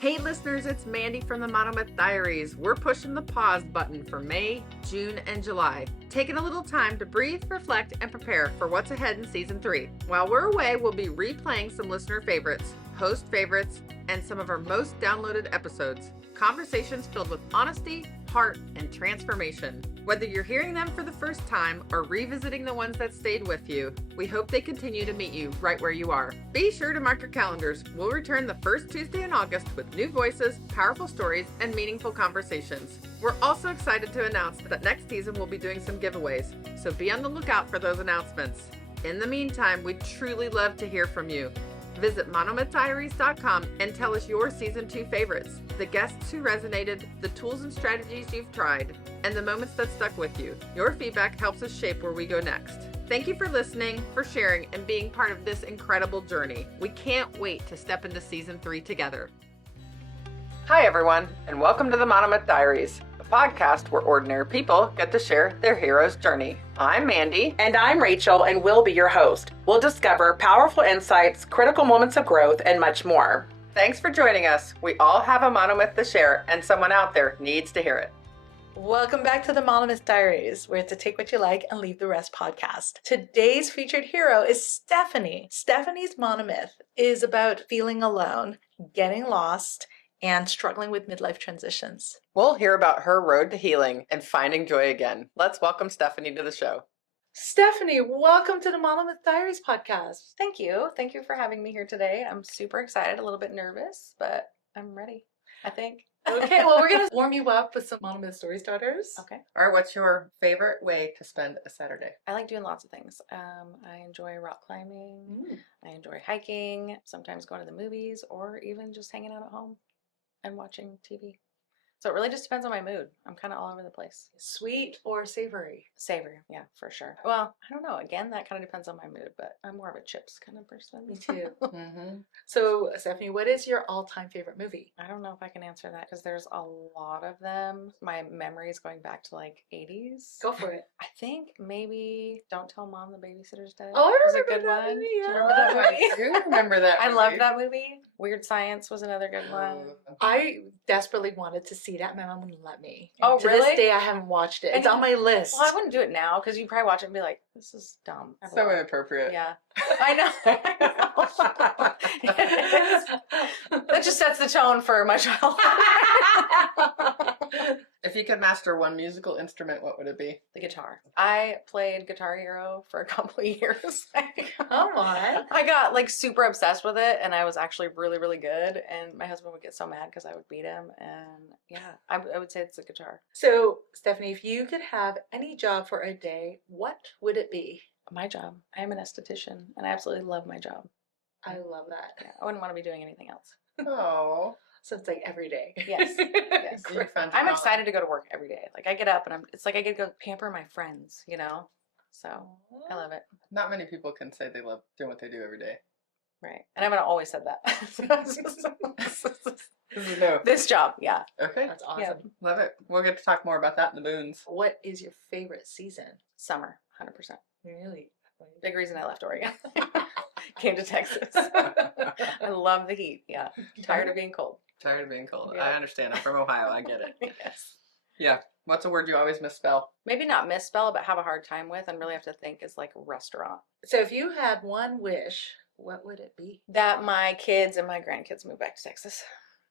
Hey listeners, it's Mandy from the Monomyth Diaries. We're pushing the pause button for May, June, and July. Taking a little time to breathe, reflect, and prepare for what's ahead in season 3. While we're away, we'll be replaying some listener favorites, host favorites, and some of our most downloaded episodes. Conversations filled with honesty, heart, and transformation. Whether you're hearing them for the first time or revisiting the ones that stayed with you, we hope they continue to meet you right where you are. Be sure to mark your calendars. We'll return the first Tuesday in August with new voices, powerful stories, and meaningful conversations. We're also excited to announce that next season we'll be doing some giveaways, so be on the lookout for those announcements. In the meantime, we'd truly love to hear from you. Visit monomythdiaries.com and tell us your season 2 favorites, the guests who resonated, the tools and strategies you've tried, and the moments that stuck with you. Your feedback helps us shape where we go next. Thank you for listening, for sharing, and being part of this incredible journey. We can't wait to step into season 3 together. Hi everyone, and welcome to the Monomyth Diaries, a podcast where ordinary people get to share their hero's journey. I'm Mandy. And I'm Rachel, and we'll be your host. We'll discover powerful insights, critical moments of growth, and much more. Thanks for joining us. We all have a monomyth to share, and someone out there needs to hear it. Welcome back to the Monomyth Diaries, where it's a Take What You Like and Leave the Rest podcast. Today's featured hero is Stephanie. Stephanie's monomyth is about feeling alone, getting lost, and struggling with midlife transitions. We'll hear about her road to healing and finding joy again. Let's welcome Stephanie to the show. Stephanie, welcome to the Monomyth Diaries podcast. Thank you. Thank you for having me here today. I'm super excited, a little bit nervous, but I'm ready, I think. Okay, well, we're going to warm you up with some Monomyth story starters. Okay. All right, what's your favorite way to spend a Saturday? I like doing lots of things. I enjoy rock climbing. I enjoy hiking, sometimes going to the movies, or even just hanging out at home and watching TV. So it really just depends on my mood. I'm kind of all over the place. Sweet or savory? Savory, yeah, for sure. Well, I don't know. Again, that kind of depends on my mood, but I'm more of a chips kind of person. Me too. So, Stephanie, what is your all-time favorite movie? I don't know if I can answer that because there's a lot of them. My memory is going back to like 80s. Go for it. I think maybe Don't Tell Mom the Babysitter's Dead. Oh, I remember a good that one. movie, Do you remember that movie? I do remember that I movie. love that movie. Weird Science was another good one. I desperately wanted to see that. My mom wouldn't let me. Oh, to really? this day, I haven't watched it. It's on my list. Well, I wouldn't do it now because you probably watch it and be like, this is dumb. So inappropriate. Yeah. I know. That just sets the tone for my childhood. If you could master one musical instrument, what would it be? The guitar. I played Guitar Hero for a couple of years. Come on. I got like super obsessed with it, and I was actually really, really good. And my husband would get so mad because I would beat him. And yeah, I would say it's the guitar. So, Stephanie, if you could have any job for a day, what would it be? My job. I am an esthetician, and I absolutely love my job. I love that. Yeah, I wouldn't want to be doing anything else. Oh. So it's like every day. Yes. Yes. I'm excited to go to work every day. Like I get up and it's like I get to go pamper my friends, you know? So I love it. Not many people can say they love doing what they do every day. Right. And I haven't always said that. No. This job, yeah. Okay. That's awesome. Yeah. Love it. We'll get to talk more about that in the moons. What is your favorite season? Summer, 100%. Really? Big reason I left Oregon. Came to Texas. I love the heat. Yeah. Tired of being cold. Tired of being cold. Yeah. I understand. I'm from Ohio. I get it. Yes. Yeah. What's a word you always misspell? Maybe not misspell, but have a hard time with and really have to think is like restaurant. So if you had one wish, what would it be? That my kids and my grandkids move back to Texas.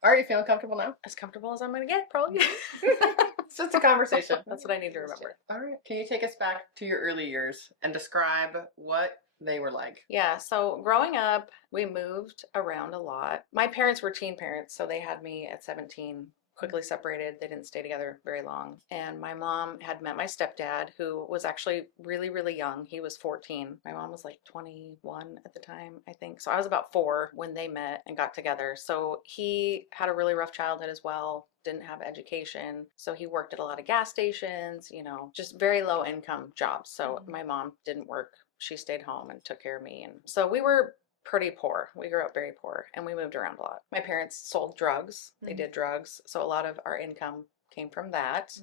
Are you feeling comfortable now? As comfortable as I'm going to get, probably. It's just a conversation. That's what I need to remember. All right. Can you take us back to your early years and describe what they were like? Yeah, so growing up, we moved around a lot. My parents were teen parents, so they had me at 17, quickly separated. They didn't stay together very long. And my mom had met my stepdad, who was actually really, really young. He was 14. My mom was like 21 at the time, I think. So I was about 4 when they met and got together. So he had a really rough childhood as well. Didn't have education. So he worked at a lot of gas stations, you know, just very low income jobs. So my mom didn't work. She stayed home and took care of me. And so we were pretty poor. We grew up very poor and we moved around a lot. My parents sold drugs. They did drugs. So a lot of our income came from that.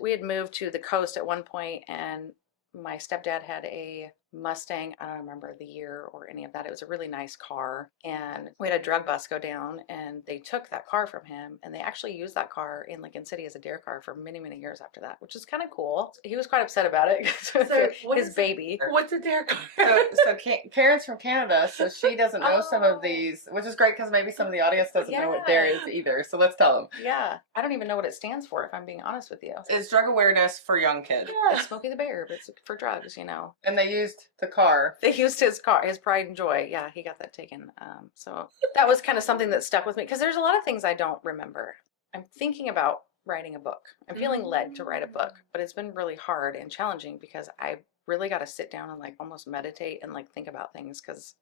We had moved to the coast at one point and My stepdad had a Mustang. I don't remember the year or any of that. It was a really nice car. And we had a drug bust go down and they took that car from him. And they actually used that car in Lincoln City as a dare car for many, many years after that, which is kind of cool. He was quite upset about it. So what his is baby. What's a dare car? So Karen's from Canada, so she doesn't know some of Oh. these, which is great because maybe some of the audience doesn't know what Yeah. DARE is either. So let's tell them. Yeah. I don't even know what it stands for, if I'm being honest with you. It's drug awareness for young kids. It's Smokey the Bear, but it's for drugs, you know. And they used the car. They used his car, his pride and joy. Yeah, he got that taken. So that was kind of something that stuck with me because there's a lot of things I don't remember. I'm thinking about writing a book. I'm feeling led to write a book, but it's been really hard and challenging because I really got to sit down and like almost meditate and like think about things because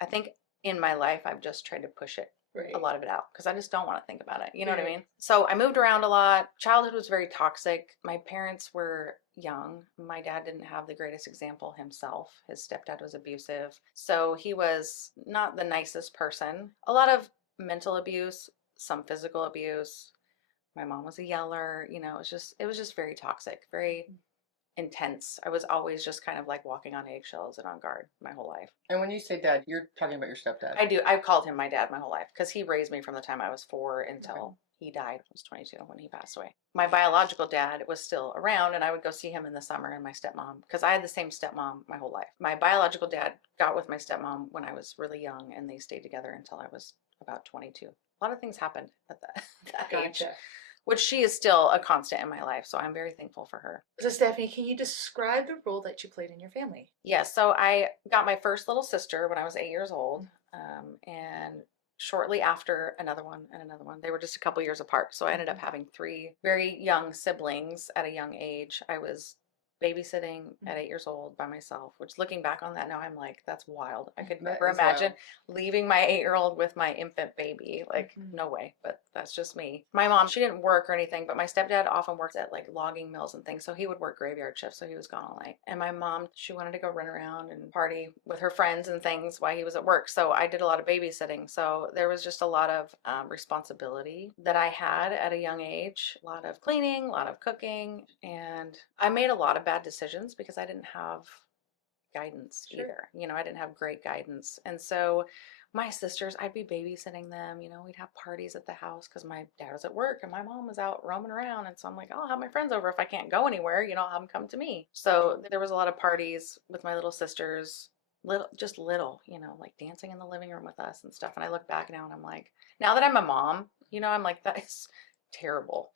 I think in my life I've just tried to push it. Right. A lot of it out because I just don't want to think about it. You know what I Right. mean? So I moved around a lot. Childhood was very toxic. My parents were young. My dad didn't have the greatest example himself. His stepdad was abusive. So he was not the nicest person. A lot of mental abuse, some physical abuse. My mom was a yeller. You know, it was just very toxic, very intense. I was always just kind of like walking on eggshells and on guard my whole life. And when you say dad, you're talking about your stepdad. I do. I've called him my dad my whole life because he raised me from the time I was 4 until he died. I was 22 when he passed away. My biological dad was still around and I would go see him in the summer, and my stepmom, because I had the same stepmom my whole life. My biological dad got with my stepmom when I was really young and they stayed together until I was about 22. A lot of things happened at that age, Gotcha. which she is still a constant in my life. So I'm very thankful for her. So Stephanie, can you describe the role that you played in your family? Yes, so I got my first little sister when I was 8 years old, and shortly after another one and another one. They were just a couple years apart, so I ended up having 3 very young siblings at a young age. I was babysitting at 8 years old by myself, which looking back on that now, I'm like, that's wild. I could That never is imagine wild. leaving my 8-year-old with my infant baby. Like, no way, but that's just me. My mom, she didn't work or anything, but my stepdad often worked at like logging mills and things, so he would work graveyard shifts, so he was gone all night. And my mom, she wanted to go run around and party with her friends and things while he was at work, so I did a lot of babysitting. So there was just a lot of responsibility that I had at a young age, a lot of cleaning, a lot of cooking, and I made a lot of bad decisions because I didn't have guidance either. You know, I didn't have great guidance. And so my sisters, I'd be babysitting them, you know, we'd have parties at the house because my dad was at work and my mom was out roaming around. And so I'm like, I'll have my friends over if I can't go anywhere, you know, I'll have them come to me. So there was a lot of parties with my little sisters, little, you know, like dancing in the living room with us and stuff. And I look back now and I'm like, now that I'm a mom, you know, I'm like, that is terrible.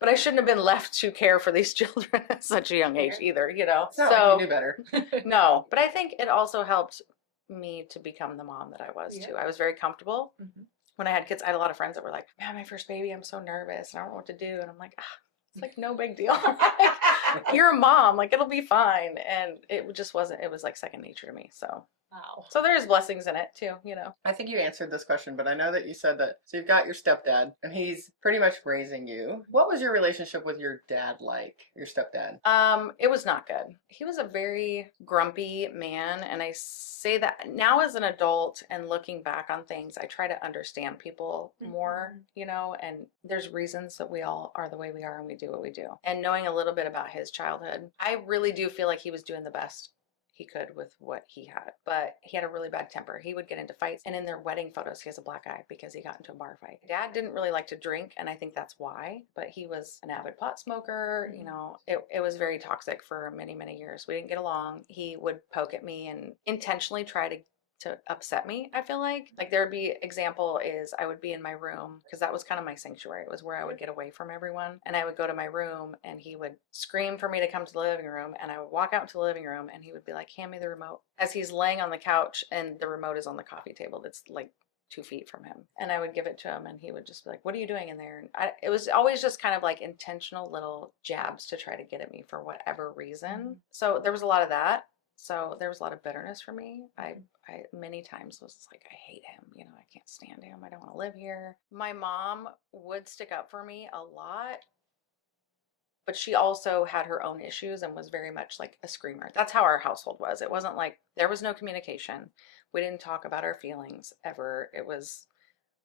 But I shouldn't have been left to care for these children at such a young age either, you know. It's not like you knew better. No, but I think it also helped me to become the mom that I was too. I was very comfortable. When I had kids, I had a lot of friends that were like, man, my first baby, I'm so nervous and I don't know what to do. And I'm like, it's like no big deal. You're a mom, like it'll be fine. And it just wasn't, it was like second nature to me. So Wow. so there's blessings in it too, you know. I think you answered this question, but I know that you said that. So you've got your stepdad, and he's pretty much raising you. What was your relationship with your dad like, your stepdad? It was not good. He was a very grumpy man, and I say that now as an adult and looking back on things, I try to understand people more, you know, and there's reasons that we all are the way we are and we do what we do. And knowing a little bit about his childhood, I really do feel like he was doing the best he could with what he had, but he had a really bad temper. He would get into fights, and in their wedding photos he has a black eye because he got into a bar fight. Dad didn't really like to drink, and I think that's why, but he was an avid pot smoker. You know, it was very toxic for many years. We didn't get along. He would poke at me and intentionally try to upset me. I feel like there'd be example is I would be in my room because that was kind of my sanctuary. It was where I would get away from everyone, and I would go to my room and he would scream for me to come to the living room, and I would walk out to the living room and he would be like, hand me the remote, as he's laying on the couch and the remote is on the coffee table that's like 2 feet from him, and I would give it to him and he would just be like, what are you doing in there? And it was always just kind of like intentional little jabs to try to get at me for whatever reason. So there was a lot of that. So there was a lot of bitterness for me. I many times was like, I hate him, you know, I can't stand him. I don't want to live here. My mom would stick up for me a lot, but she also had her own issues and was very much like a screamer. That's how our household was. It wasn't like there was no communication. We didn't talk about our feelings ever. It was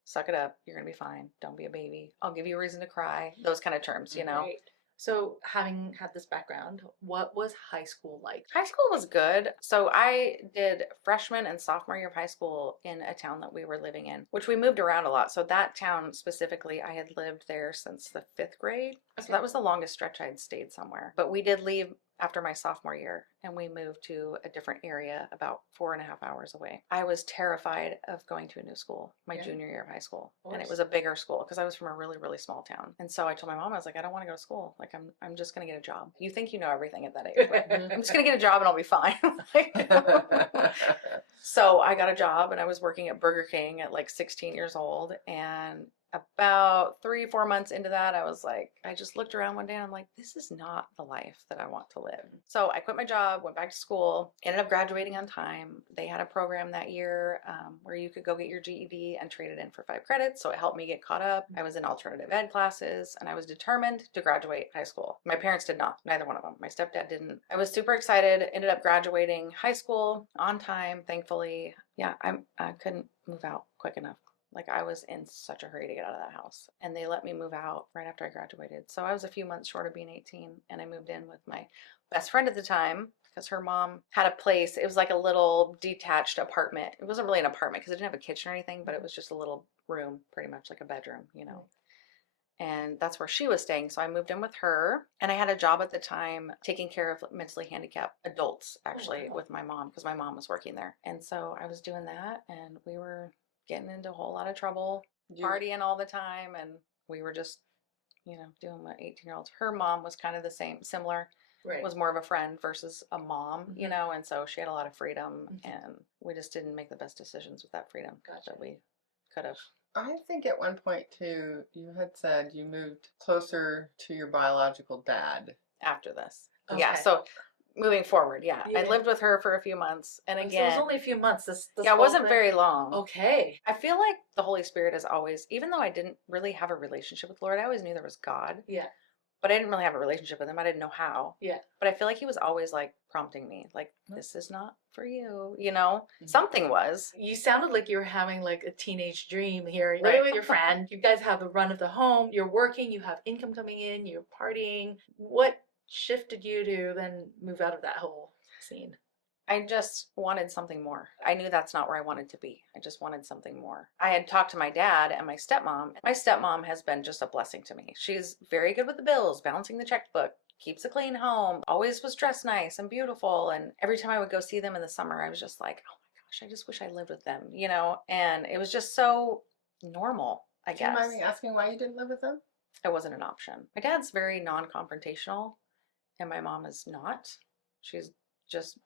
suck it up. You're going to be fine. Don't be a baby. I'll give you a reason to cry. Those kind of terms, you know. Right. So, having had this background, what was high school like? High school was good. So I did freshman and sophomore year of high school in a town that we were living in, which we moved around a lot. So that town specifically, I had lived there since the 5th grade. So Okay. that was the longest stretch I had stayed somewhere. But we did leave after my sophomore year and we moved to a different area about 4.5 hours away. I was terrified of going to a new school my Yeah. junior year of high school. Of And it course. was a bigger school because I was from a really, really small town. And so I told my mom, I was like, I don't want to go to school. Like I'm just gonna get a job. You think you know everything at that age, right? I'm just gonna get a job and I'll be fine. So I got a job and I was working at Burger King at like 16 years old. And about 3-4 months into that, I was like, I just looked around one day and I'm like, this is not the life that I want to live. So I quit my job, went back to school, ended up graduating on time. They had a program that year where you could go get your GED and trade it in for 5 credits. So it helped me get caught up. I was in alternative ed classes and I was determined to graduate high school. My parents did not, neither one of them. My stepdad didn't. I was super excited, ended up graduating high school on time, thankfully. Yeah, I couldn't move out quick enough. Like I was in such a hurry to get out of that house and they let me move out right after I graduated. So I was a few months short of being 18 and I moved in with my best friend at the time because her mom had a place. It was like a little detached apartment. It wasn't really an apartment because it didn't have a kitchen or anything, but it was just a little room, pretty much like a bedroom, you know. And that's where she was staying. So I moved in with her and I had a job at the time taking care of mentally handicapped adults actually wow. with my mom because my mom was working there. And so I was doing that and we were getting into a whole lot of trouble, partying all the time. And we were just, you know, doing what 18-year-olds. Her mom was kind of the same, similar, Right. was more of a friend versus a mom, you Mhm. know, and so she had a lot of freedom Mhm. and we just didn't make the best decisions with that freedom Gotcha. that we could have. I think at one point too, you had said you moved closer to your biological dad. After this. Okay. Yeah, so moving forward, yeah. I Yeah. lived with her for a few months. And So it again, was only a few months. This yeah, it whole wasn't thing. very long. Okay. I feel like the Holy Spirit is always, even though I didn't really have a relationship with the Lord, I always knew there was God, Yeah. but I didn't really have a relationship with him. I didn't know how. Yeah. But I feel like he was always like prompting me, like, this is not for you, you know? Mhm. Something was. You sounded like you were having like a teenage dream here. You're Right. with your friend. You guys have the run of the home. You're working. You have income coming in. You're partying. What shifted you to then move out of that whole scene? I just wanted something more. I knew that's not where I wanted to be. I just wanted something more. I had talked to my dad and my stepmom. My stepmom has been just a blessing to me. She's very good with the bills, balancing the checkbook, keeps a clean home, always was dressed nice and beautiful. And every time I would go see them in the summer, I was just like, oh my gosh, I just wish I lived with them, you know? And it was just so normal, I Do you guess. mind me asking why you didn't live with them? It wasn't an option. My dad's very non-confrontational and my mom is not. She's just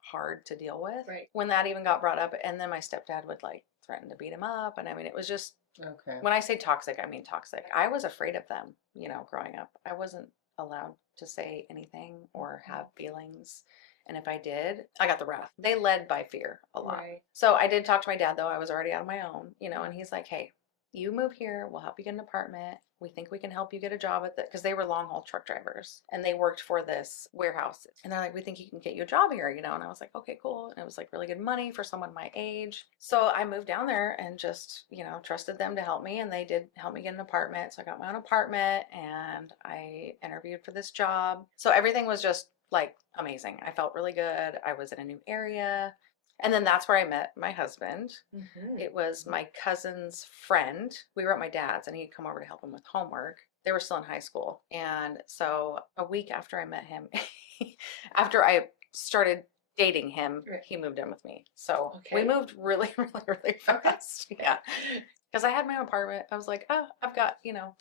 hard to deal with. Right. When that even got brought up, and then my stepdad would like threaten to beat him up, and I mean, it was just, Okay. when I say toxic, I mean toxic. I was afraid of them, you know, growing up. I wasn't allowed to say anything or have feelings, and if I did, I got the wrath. They led by fear a lot. Right. So I did talk to my dad, though. I was already out on my own, you know, and he's like, hey, you move here, we'll help you get an apartment. We think we can help you get a job at the, because they were long haul truck drivers and they worked for this warehouse. And they're like, we think you can get you a job here, you know? And I was like, okay, cool. And it was like really good money for someone my age. So I moved down there and just, you know, trusted them to help me. And they did help me get an apartment. So I got my own apartment and I interviewed for this job. So everything was just like amazing. I felt really good. I was in a new area. And then that's where I met my husband. Mm-hmm. It was my cousin's friend. We were at my dad's and he'd come over to help him with homework. They were still in high school. And so a week after I met him, after I started dating him, Right. he moved in with me. So Okay. we moved really, really, really fast. Yeah. Because I had my own apartment. I was like, oh, I've got, you know,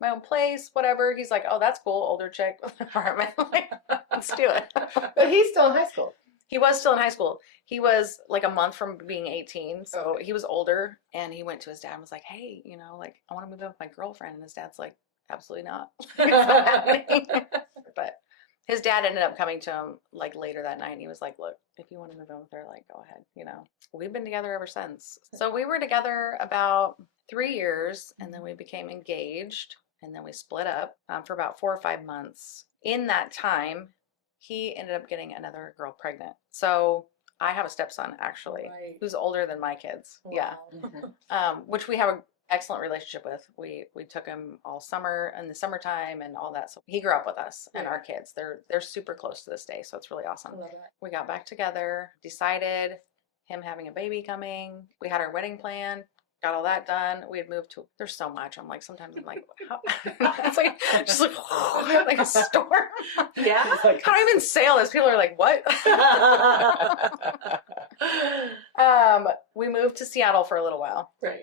my own place, whatever. He's like, oh, that's cool. Older chick with an apartment. Like, let's do it. But he's still in high school. He was still in high school. He was like a month from being 18. So he was older and he went to his dad and was like, hey, you know, like I want to move in with my girlfriend. And his dad's like, absolutely not. But his dad ended up coming to him like later that night. And he was like, look, if you want to move in with her, like go ahead, you know. We've been together ever since. So we were together about 3 years and then we became engaged and then we split up for about 4 or 5 months. In that time, he ended up getting another girl pregnant. So I have a stepson actually, Right. who's older than my kids. Wow. Yeah. Mm-hmm. Which we have excellent relationship with. We took him all summer in the summertime and all that. So he grew up with us and our kids. They're super close to this day. So it's really awesome. I love that. We got back together, decided him having a baby coming. We had our wedding plan. Got all that done. We had moved to, there's so much. I'm like, sometimes I'm like, how? It's like, just like, like a storm. Yeah. How do I even sail this? People are like, what? We moved to Seattle for a little while. Right.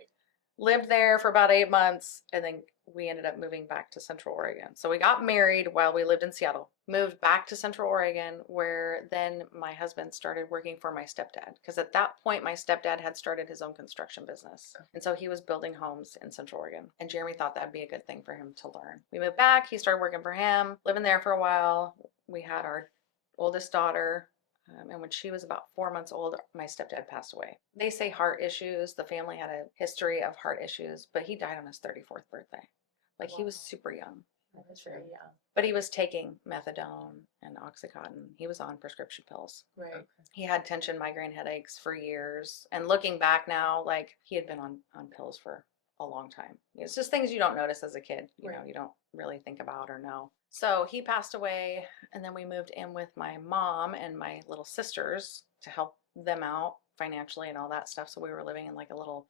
Lived there for about 8 months, and then we ended up moving back to Central Oregon. So we got married while we lived in Seattle. Moved back to Central Oregon, where then my husband started working for my stepdad. Because at that point, my stepdad had started his own construction business. And so he was building homes in Central Oregon. And Jeremy thought that'd be a good thing for him to learn. We moved back. He started working for him, living there for a while. We had our oldest daughter. And when she was about 4 months old, my stepdad passed away. They say heart issues. The family had a history of heart issues, but he died on his 34th birthday. Like, he was super young. That was very young. But he was taking methadone and Oxycontin. He was on prescription pills. Right. He had tension migraine headaches for years. And looking back now, like, he had been on pills for a long time. It's just things you don't notice as a kid. You know, you don't really think about or know. So he passed away, and then we moved in with my mom and my little sisters to help them out financially and all that stuff. So we were living in like a little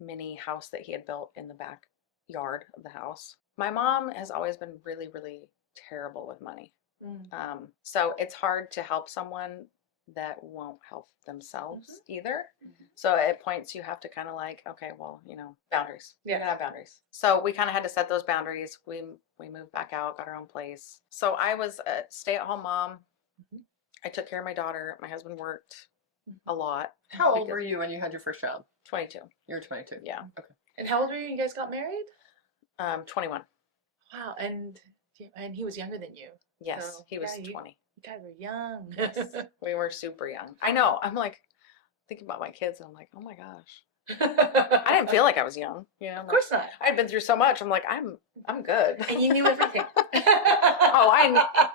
mini house that he had built in the backyard of the house. My mom has always been really, really terrible with money. So it's hard to help someone that won't help themselves either. So at points you have to kind of like, okay, well, you know, boundaries. You gotta have boundaries. So we kind of had to set those boundaries. We moved back out, got our own place. So I was a stay-at-home mom. I took care of my daughter. My husband worked a lot. How old were you when you had your first child? 22. You were 22. Yeah. Okay. And how old were you when you guys got married? 21. Wow. And he was younger than you. Yes, So, he was yeah, 20. You guys were young. Yes, we were super young. I know. I'm like thinking about my kids, and I'm like, oh my gosh. I didn't feel like I was young. You know, Of course not. I had been through so much. I'm like, I'm good. And you knew everything.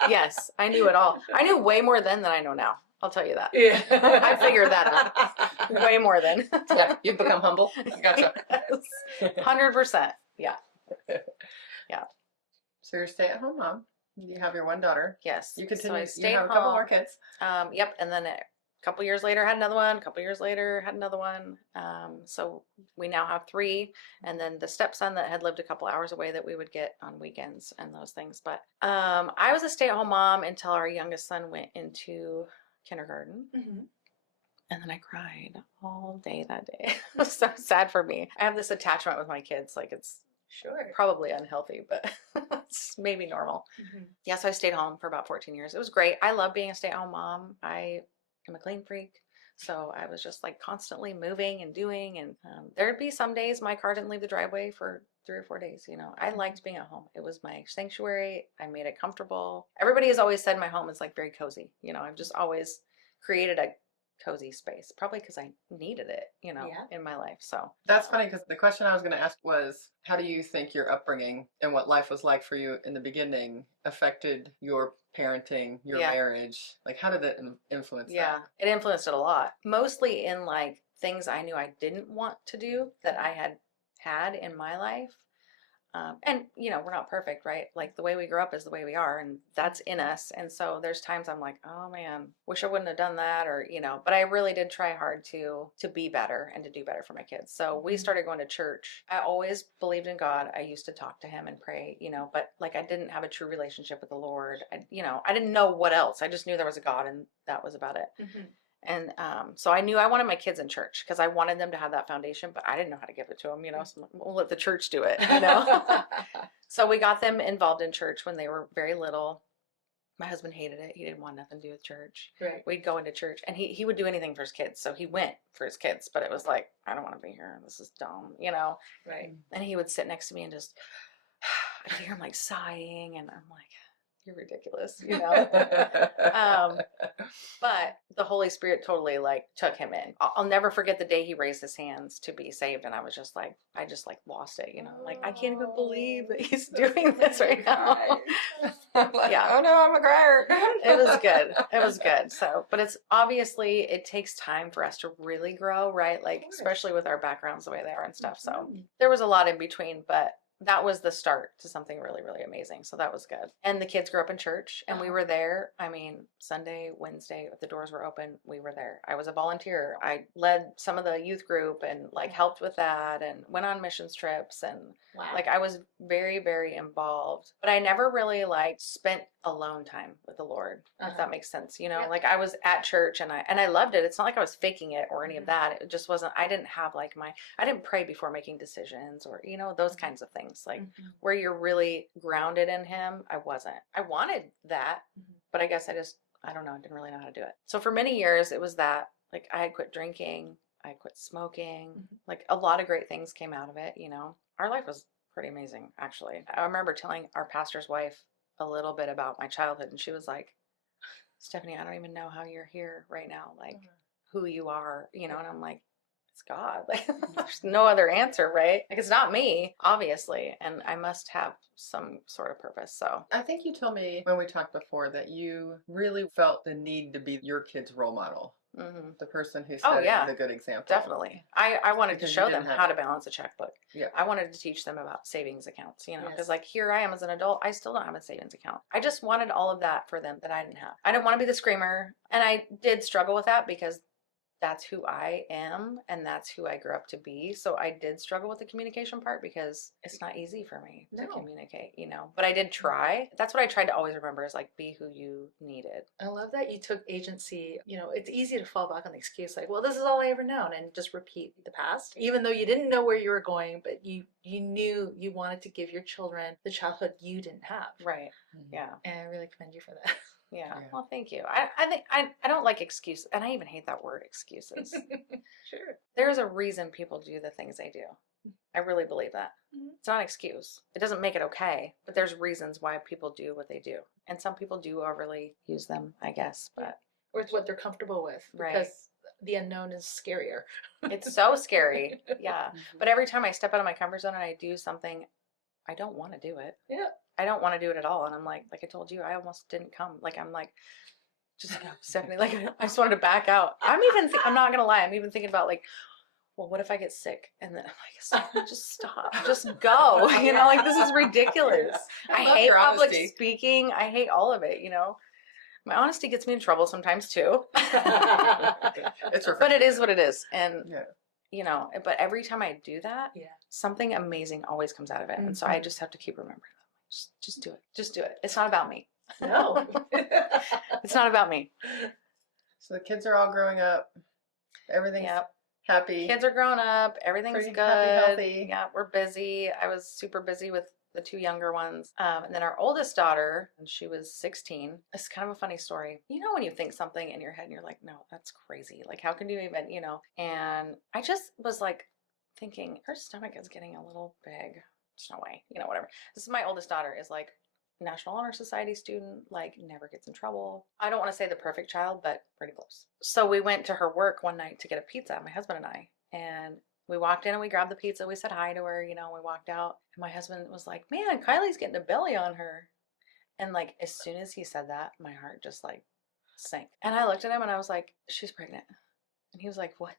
Yes, I knew it all. I knew way more then than I know now. I'll tell you that. Yeah. I figured that out. Way more than. Yeah, you've become humble. Gotcha. Yes. 100%. Yeah. So you're a stay-at-home mom. You have your one daughter. Yes. You continue. So I You stayed have a couple home. more kids. Yep. And then a couple years later had another one. A couple years later had another one. So we now have 3. And then the stepson that had lived a couple hours away that we would get on weekends and those things. But I was a stay-at-home mom until our youngest son went into kindergarten. And then I cried all day that day. It was so sad for me. I have this attachment with my kids. Like, it's probably unhealthy, but it's maybe normal. Yeah, so I stayed home for about 14 years. It was great. I love being a stay-at-home mom. I am a clean freak. So I was just like constantly moving and doing. And there'd be some days my car didn't leave the driveway for 3 or 4 days. You know, I liked being at home. It was my sanctuary. I made it comfortable. Everybody has always said my home is like very cozy. You know, I've just always created a cozy space, probably because I needed it, you know, in my life. So that's funny, because the question I was going to ask was, how do you think your upbringing and what life was like for you in the beginning affected your parenting, your marriage? Like, how did that influence that? It influenced it a lot, mostly in like things I knew I didn't want to do that I had in my life. And, you know, we're not perfect, right? Like, the way we grew up is the way we are, and that's in us. And so there's times I'm like, oh man, wish I wouldn't have done that, or, you know, but I really did try hard to be better and to do better for my kids. So we started going to church. I always believed in God. I used to talk to him and pray, you know, but like, I didn't have a true relationship with the Lord. I didn't know what else. I just knew there was a God, and that was about it. And so I knew I wanted my kids in church because I wanted them to have that foundation, but I didn't know how to give it to them, you know, so we'll let the church do it, you know. So we got them involved in church when they were very little. My husband hated it. He didn't want nothing to do with church. Right. We'd go into church, and he would do anything for his kids. So he went for his kids, but it was like, I don't want to be here. This is dumb, you know. Right. And he would sit next to me and just, I'd hear him like sighing, and I'm like, you're ridiculous, but the Holy Spirit totally like took him in. I'll never forget the day he raised his hands to be saved, and I was just like, I just like lost it, like I can't even believe that he's doing this right now. Yeah. Oh no, I'm a crier. It was good. It was good. So, but it's obviously it takes time for us to really grow, right? Like especially with our backgrounds the way they are and stuff. So there was a lot in between, but that was the start to something really, really amazing. So that was good. And the kids grew up in church and we were there. I mean, Sunday, Wednesday, if the doors were open, we were there. I was a volunteer. I led some of the youth group and like helped with that and went on missions trips. And like I was very, very involved, but I never really like spent alone time with the Lord, if that makes sense. Like I was at church and I loved it. It's not like I was faking it or any of that. It just wasn't, I didn't have like I didn't pray before making decisions or, those kinds of things. Like where you're really grounded in him. I wasn't. I wanted that, but I guess I don't know. I didn't really know how to do it. So for many years, it was that like I had quit drinking. I quit smoking. Like a lot of great things came out of it. Our life was pretty amazing, actually. I remember telling our pastor's wife a little bit about my childhood, and she was like, Stephanie, I don't even know how you're here right now. Like who you are, and I'm like, it's God. Like there's no other answer, right? Like it's not me, obviously, and I must have some sort of purpose. So I think you told me when we talked before that you really felt the need to be your kid's role model. The person who set the good example. Definitely. I wanted Because to show you them didn't how have to balance a checkbook. Yeah. I wanted to teach them about savings accounts, because like here I am as an adult, I still don't have a savings account. I just wanted all of that for them that I didn't have. I didn't want to be the screamer. And I did struggle with that because that's who I am and that's who I grew up to be. So I did struggle with the communication part because it's not easy for me to communicate, but I did try. That's what I tried to always remember is like be who you needed. I love that you took agency. It's easy to fall back on the excuse like, well, this is all I ever known and just repeat the past, even though you didn't know where you were going, but you knew you wanted to give your children the childhood you didn't have. Right. Yeah. And I really commend you for that. Yeah. Well, thank you. I think I don't like excuses, and I even hate that word excuses. Sure. There's a reason people do the things they do. I really believe that. It's not an excuse. It doesn't make it okay, but there's reasons why people do what they do. And some people do overly use them, I guess, but or it's what they're comfortable with because the unknown is scarier. It's so scary. Yeah. But every time I step out of my comfort zone and I do something, I don't want to do it. Yeah. I don't want to do it at all. And I'm like I told you, I almost didn't come. Like, I'm like, just go, Stephanie. Like, I just wanted to back out. I'm not going to lie. I'm even thinking about like, well, what if I get sick? And then I'm like, Stephanie, just stop. Just go. Like, this is ridiculous. I hate public speaking. I hate all of it, My honesty gets me in trouble sometimes too. But it is what it is. And but every time I do that, something amazing always comes out of it. And so I just have to keep remembering that. Just do it. Just do it. It's not about me. No. It's not about me. So the kids are all growing up. Everything's happy. Kids are grown up. Everything's Pretty good. happy, healthy. Yeah, we're busy. I was super busy with the two younger ones. And then our oldest daughter, and she was 16. It's kind of a funny story. When you think something in your head and you're like, no, that's crazy. Like, how can you even, And I just was like thinking, her stomach is getting a little big. There's no way, whatever. This is my oldest daughter is like National Honor Society student, like never gets in trouble. I don't want to say the perfect child, but pretty close. So we went to her work one night to get a pizza, my husband and I, and we walked in and we grabbed the pizza. We said hi to her, we walked out. And my husband was like, man, Kylie's getting a belly on her. And like, as soon as he said that, my heart just like sank. And I looked at him and I was like, she's pregnant. And he was like, what?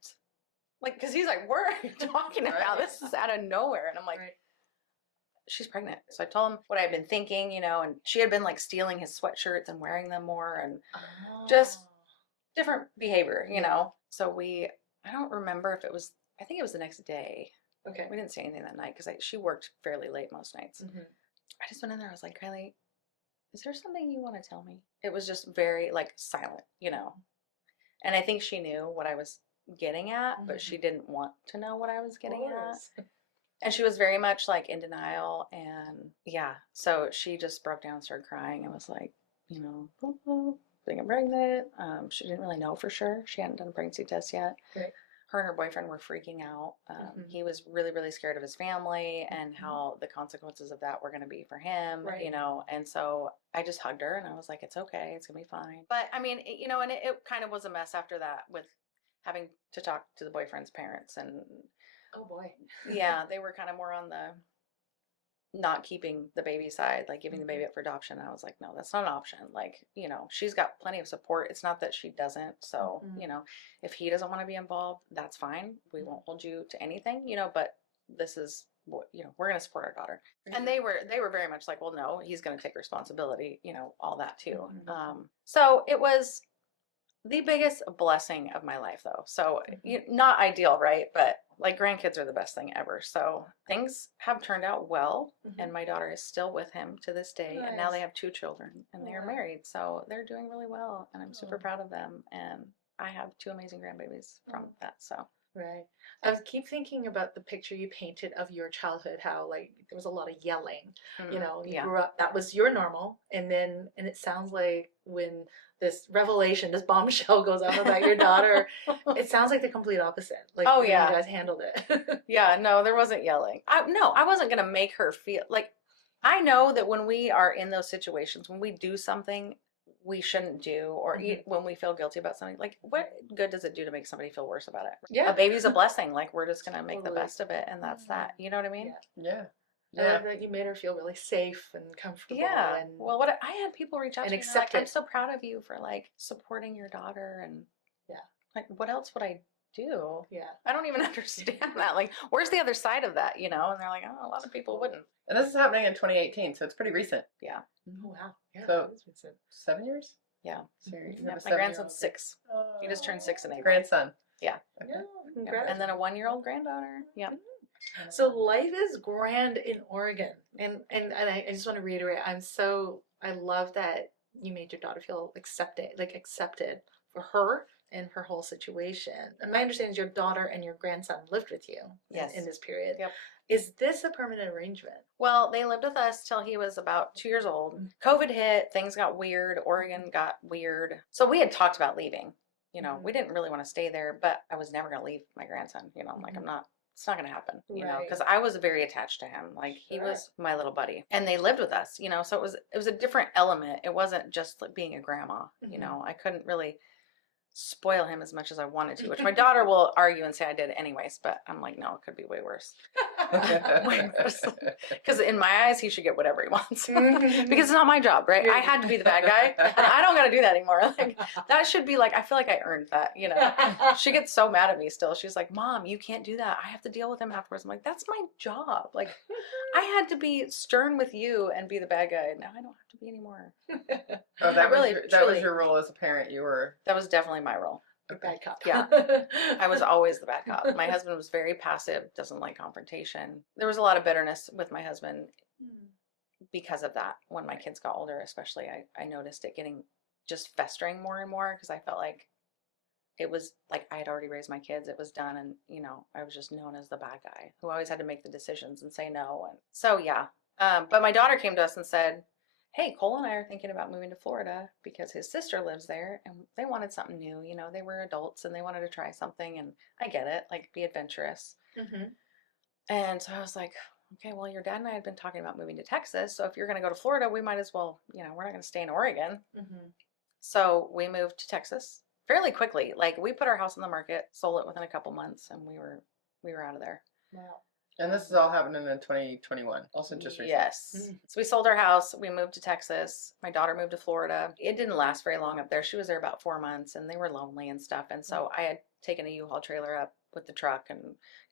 Like, cause he's like, what are you talking about? This is out of nowhere. And I'm like, she's pregnant. So I told him what I'd been thinking, and she had been like stealing his sweatshirts and wearing them more and just different behavior, So I don't remember if I think it was the next day. Okay. We didn't say anything that night because she worked fairly late most nights. I just went in there. I was like, Kylie, is there something you want to tell me? It was just very like silent, And I think she knew what I was getting at, but she didn't want to know what I was getting at. And she was very much like in denial. And so she just broke down and started crying and was like, being pregnant. She didn't really know for sure. She hadn't done a pregnancy test yet. Okay. her and her boyfriend were freaking out. He was really, really scared of his family and how the consequences of that were going to be for him, Right. you know. And so I just hugged her and I was like, it's okay. It's going to be fine. But I mean, you know, and it kind of was a mess after that with having to talk to the boyfriend's parents. And oh boy. yeah, they were kind of more on the not keeping the baby side, like giving the baby up for adoption. I was like, no, that's not an option. Like, you know, she's got plenty of support. It's not that she doesn't. So, you know, if he doesn't want to be involved, that's fine. We won't hold you to anything, you know, but this is what, you know, we're going to support our daughter. And they were very much like, well, no, he's going to take responsibility, you know, all that too. So it was the biggest blessing of my life though. So not ideal, right? But like grandkids are the best thing ever. So things have turned out well, and my daughter is still with him to this day. Nice. And now they have 2 children and they are married. So they're doing really well, and I'm super proud of them. And I have 2 amazing grandbabies from that. So right. I keep thinking about the picture you painted of your childhood, how like there was a lot of yelling, you know, you grew up, that was your normal. And it sounds like when this revelation, this bombshell goes off about your daughter, it sounds like the complete opposite. Like, oh you yeah, guys handled it. yeah, no, there wasn't yelling. I wasn't going to make her feel like, I know that when we are in those situations, when we do something we shouldn't do, or when we feel guilty about something, like what good does it do to make somebody feel worse about it? Yeah. A baby's a blessing. Like we're just going to make the best of it. And that's that, you know what I mean? Yeah. I love that you made her feel really safe and comfortable. Yeah. And, well, I had people reach out to me and accept like, I'm so proud of you for like supporting your daughter. And like, what else would I do? Yeah. I don't even understand that. Like, where's the other side of that, you know? And they're like, oh, a lot of people wouldn't. And this is happening in 2018, so it's pretty recent. Yeah. Oh, wow. Yeah, so 7 years? Yeah. So Yeah, my grandson's 6. He just turned 6 in April. Grandson. Yeah. Yeah, Yeah. And then a 1-year-old granddaughter. Yeah. So life is grand in Oregon, and I just want to reiterate, I love that you made your daughter feel accepted for her and her whole situation. And my understanding is your daughter and your grandson lived with you in this period. Yep. Is this a permanent arrangement? Well, they lived with us till he was about 2 years old. COVID hit, things got weird, Oregon got weird. So we had talked about leaving. You know, we didn't really want to stay there, but I was never going to leave my grandson. You know, like it's not going to happen, you know, because I was very attached to him. Like he was my little buddy, and they lived with us, you know, so it was a different element. It wasn't just like being a grandma, you know, I couldn't really spoil him as much as I wanted to, which my daughter will argue and say I did anyways, but I'm like, no, it could be way worse. Way worse. Because in my eyes, he should get whatever he wants because it's not my job, right? I had to be the bad guy, and I don't got to do that anymore. Like that should be like, I feel like I earned that, you know. She gets so mad at me still. She's like, Mom, you can't do that. I have to deal with him afterwards. I'm like, that's my job. Like I had to be stern with you and be the bad guy. Now I don't have to be anymore. Oh, that was your role as a parent. That was definitely my role. The bad cop. Yeah. I was always the bad cop. My husband was very passive, doesn't like confrontation. There was a lot of bitterness with my husband because of that. When my kids got older, especially, I noticed it getting just festering more and more because I felt like it was like I had already raised my kids. It was done. And, you know, I was just known as the bad guy who always had to make the decisions and say no. And so, yeah. But my daughter came to us and said, hey, Cole and I are thinking about moving to Florida because his sister lives there and they wanted something new. You know, they were adults and they wanted to try something. And I get it, like be adventurous. And so I was like, okay, well, your dad and I had been talking about moving to Texas. So if you're going to go to Florida, we might as well, you know, we're not going to stay in Oregon. So we moved to Texas fairly quickly. Like we put our house on the market, sold it within a couple months, and we were out of there. Wow. And this is all happening in 2021, also just recently. Yes. So we sold our house. We moved to Texas. My daughter moved to Florida. It didn't last very long up there. She was there about 4 months, and they were lonely and stuff. And so I had taken a U-Haul trailer up with the truck and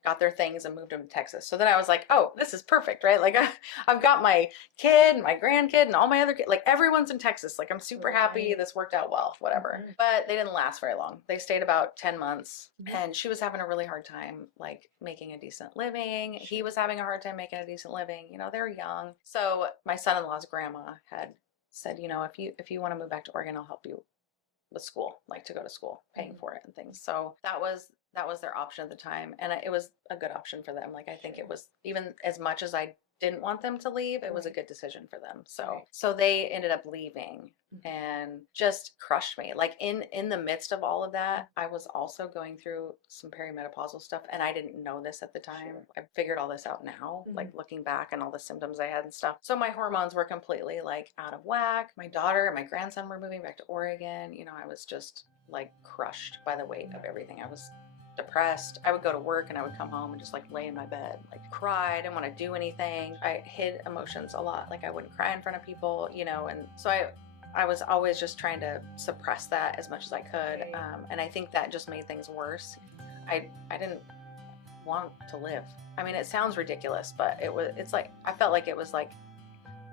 got their things and moved them to Texas. So then I was like, oh, this is perfect, right? Like I've got my kid, my grandkid, and all my other kids. Like everyone's in Texas. Like I'm super happy. This worked out well, whatever. But they didn't last very long. They stayed about 10 months, and she was having a really hard time, like making a decent living. He was having a hard time making a decent living. You know, they're young. So my son-in-law's grandma had said, you know, if you want to move back to Oregon, I'll help you with school, like to go to school, paying for it and things. So that was their option at the time, and it was a good option for them. Like I think it was, even as much as I didn't want them to leave, it was a good decision for them. So they ended up leaving and just crushed me. Like in the midst of all of that, I was also going through some perimenopausal stuff, and I didn't know this at the time. I figured all this out now, like looking back and all the symptoms I had and stuff. So my hormones were completely like out of whack. My daughter and my grandson were moving back to Oregon. You know, I was just like crushed by the weight of everything. I was depressed. I would go to work and I would come home and just like lay in my bed, like cry. I didn't want to do anything. I hid emotions a lot. Like I wouldn't cry in front of people, you know, and so I was always just trying to suppress that as much as I could. And I think that just made things worse. I didn't want to live. I mean, it sounds ridiculous, but it's like, I felt like it was like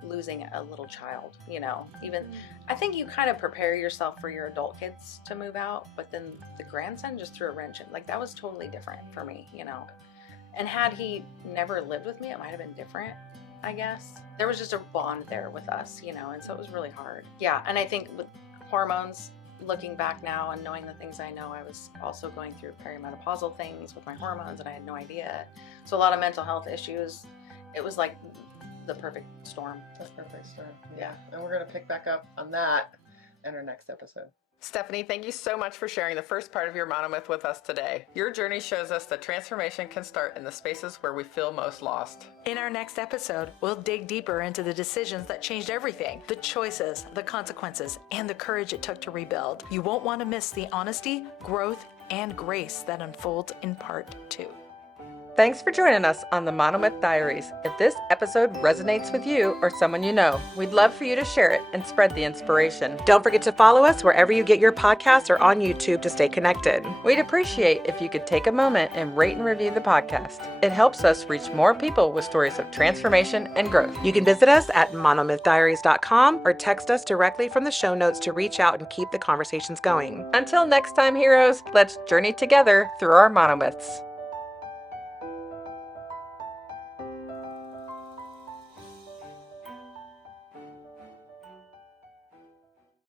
losing a little child, you know. Even I think you kind of prepare yourself for your adult kids to move out, but then the grandson just threw a wrench in. Like that was totally different for me, you know. And had he never lived with me, it might have been different, I guess. There was just a bond there with us, you know, and so it was really hard. Yeah, and I think with hormones, looking back now and knowing the things I know, I was also going through perimenopausal things with my hormones and I had no idea. So a lot of mental health issues. It was like the perfect storm. The perfect storm. Yeah. And we're going to pick back up on that in our next episode. Stephanie, thank you so much for sharing the first part of your Monomyth with us today. Your journey shows us that transformation can start in the spaces where we feel most lost. In our next episode, we'll dig deeper into the decisions that changed everything, the choices, the consequences, and the courage it took to rebuild. You won't want to miss the honesty, growth, and grace that unfolds in part 2. Thanks for joining us on the Monomyth Diaries. If this episode resonates with you or someone you know, we'd love for you to share it and spread the inspiration. Don't forget to follow us wherever you get your podcasts or on YouTube to stay connected. We'd appreciate if you could take a moment and rate and review the podcast. It helps us reach more people with stories of transformation and growth. You can visit us at monomythdiaries.com or text us directly from the show notes to reach out and keep the conversations going. Until next time, heroes, let's journey together through our monomyths.